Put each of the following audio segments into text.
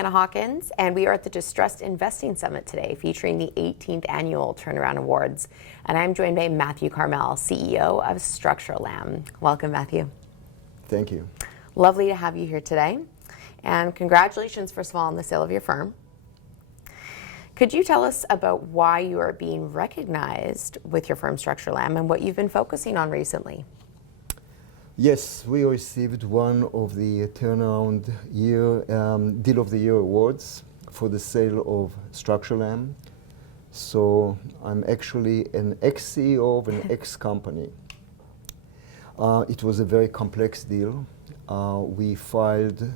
Anna Hawkins, and we are at the Distressed Investing Summit today, featuring the 18th Annual Turnaround Awards. And I'm joined by Matthew Karmel, CEO of Structurlam. Welcome, Matthew. Thank you. Lovely to have you here today. And congratulations, first of all, on the sale of your firm. Could you tell us about why you are being recognized with your firm, Structurlam, and what you've been focusing on recently? Yes, we received one of the Turnaround Deal of the Year awards for the sale of Structurlam. So I'm actually an ex-CEO of an ex-company. It was a very complex deal. We filed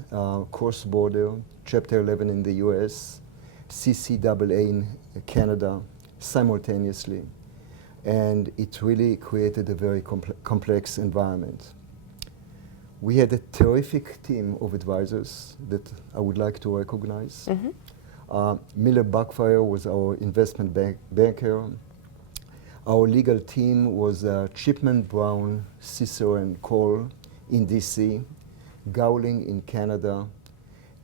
cross-border, Chapter 11 in the US, CCAA in Canada simultaneously. And it really created a very complex environment. We had a terrific team of advisors that I would like to recognize. Miller Buckfire was our investment banker. Our legal team was Chipman Brown, Cicero and Cole in DC, Gowling in Canada.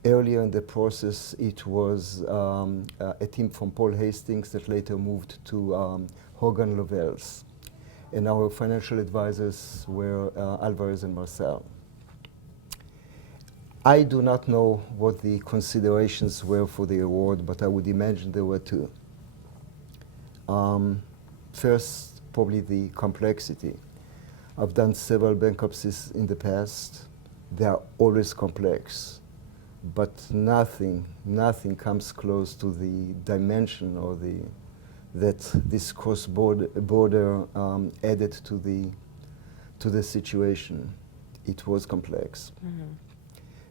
Earlier in the process, it was a team from Paul Hastings that later moved to Hogan Lovells. And our financial advisors were Alvarez and Marcel. I do not know what the considerations were for the award, but I would imagine there were two. First, probably the complexity. I've done several bankruptcies in the past. They are always complex, but nothing comes close to the dimension or that this cross-border added to the situation. It was complex.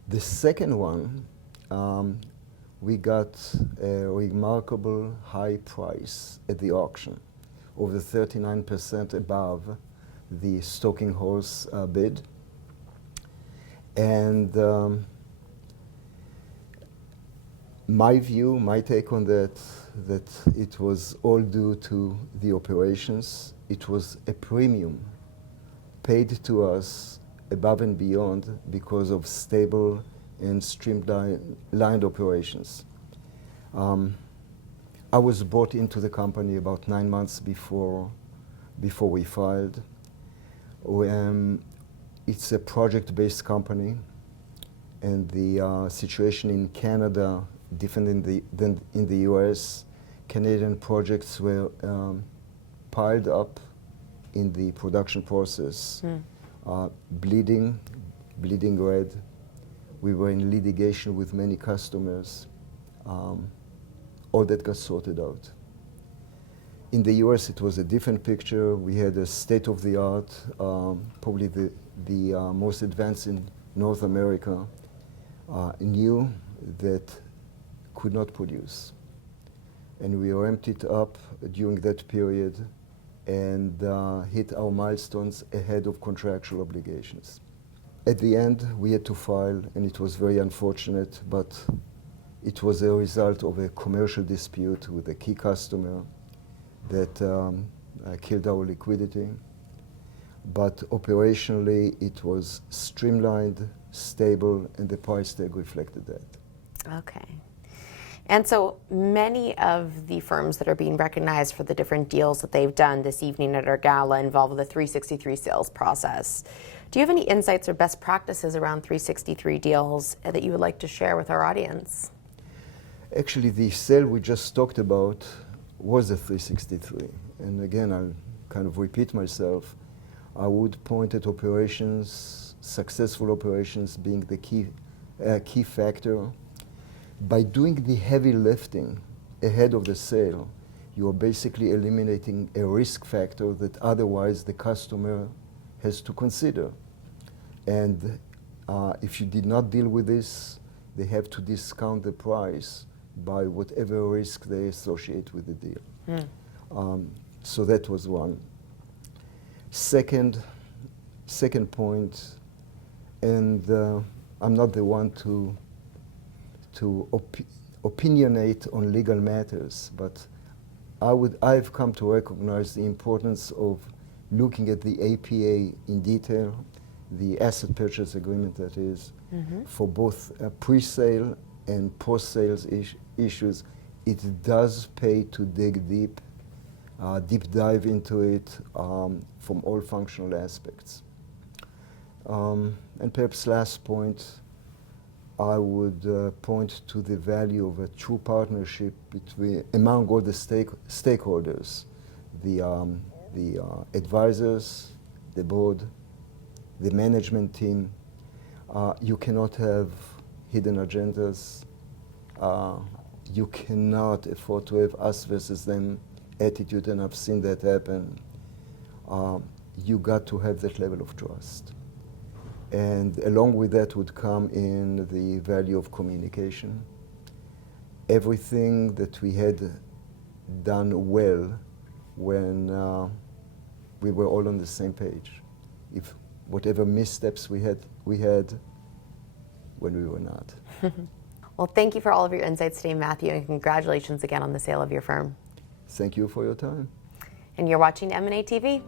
The second one, we got a remarkable high price at the auction, over 39% above the stalking horse bid. And my view, my take on that it was all due to the operations. It was a premium paid to us above and beyond because of stable and streamlined operations. I was brought into the company about 9 months before we filed. It's a project-based company, and the situation in Canada different than in the US. Canadian projects were piled up in the production process. Bleeding red. We were in litigation with many customers. All that got sorted out. In the US, it was a different picture. We had a state-of-the-art, probably the most advanced in North America, new that could not produce. And we ramped it up during that period and hit our milestones ahead of contractual obligations. At the end, we had to file, and it was very unfortunate, but it was a result of a commercial dispute with a key customer that killed our liquidity. But operationally, it was streamlined, stable, and the price tag reflected that. Okay. And so many of the firms that are being recognized for the different deals that they've done this evening at our gala involve the 363 sales process. Do you have any insights or best practices around 363 deals that you would like to share with our audience? Actually, the sale we just talked about was a 363. And again, I'll kind of repeat myself. I would point at operations, successful operations being the key factor. By doing the heavy lifting ahead of the sale, you are basically eliminating a risk factor that otherwise the customer has to consider. And if you did not deal with this, they have to discount the price by whatever risk they associate with the deal. So that was one. Second point, and I'm not the one to opinionate on legal matters, but I've come to recognize the importance of looking at the APA in detail, the asset purchase agreement that is, for both pre-sale and post-sales issues, it does pay to dig deep, deep dive into it from all functional aspects. And perhaps last point, I would point to the value of a true partnership among all the stakeholders, the advisors, the board, the management team. You cannot have hidden agendas. You cannot afford to have us versus them attitude, and I've seen that happen. You got to have that level of trust. And along with that would come in the value of communication. Everything that we had done well when we were all on the same page. If whatever missteps we had when we were not. Well, thank you for all of your insights today, Matthew, and congratulations again on the sale of your firm. Thank you for your time. And you're watching M&A TV.